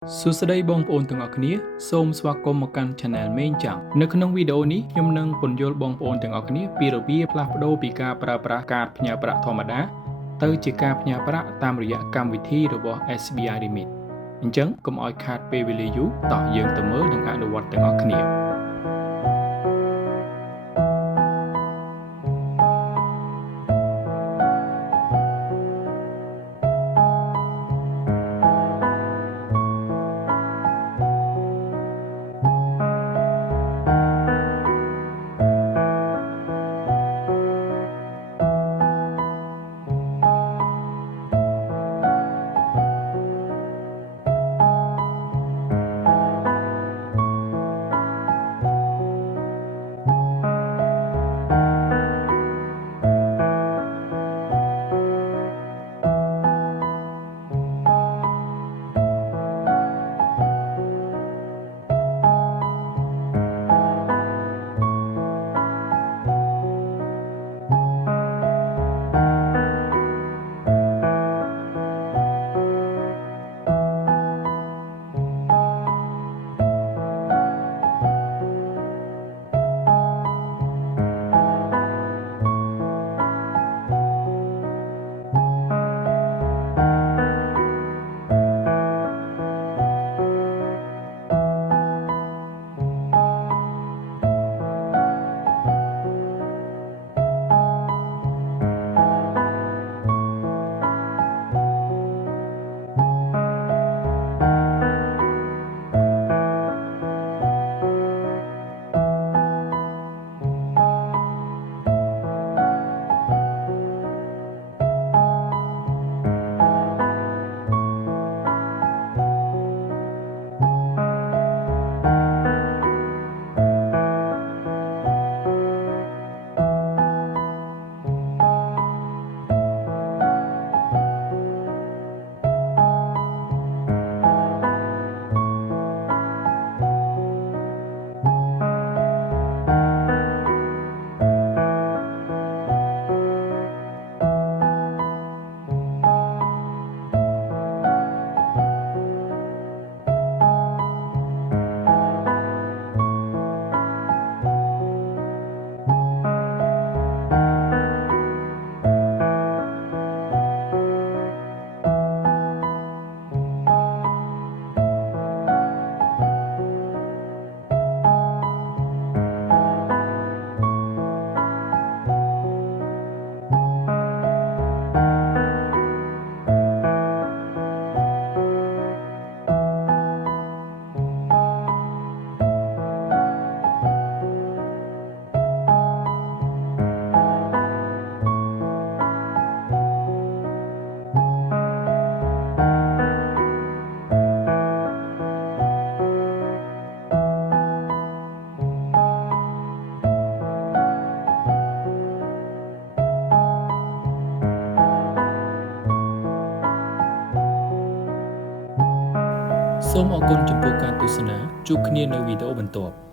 សួស្តីបងប្អូនទាំងអស់គ្នាសូមស្វាគមន៍មកកាន់ Channel មេងចាំងនៅក្នុងវីដេអូនេះខ្ញុំនឹងពន្យល់បងប្អូនទាំងអស់គ្នាពីរបៀបផ្លាស់ប្ដូរពីការប្រើប្រាស់កាតផ្ញើប្រាក់ធម្មតាទៅជាការផ្ញើប្រាក់តាមរយៈកម្មវិធីរបស់ SBI Remit អញ្ចឹងកុំឲ្យខាតពេលវេលាយូរតោះយើងទៅមើលនិងអនុវត្តទាំងអស់គ្នាសូមអរគុណចំពោះការទស្សនាជួបគ្នានៅវីដេអូបន្ទាប់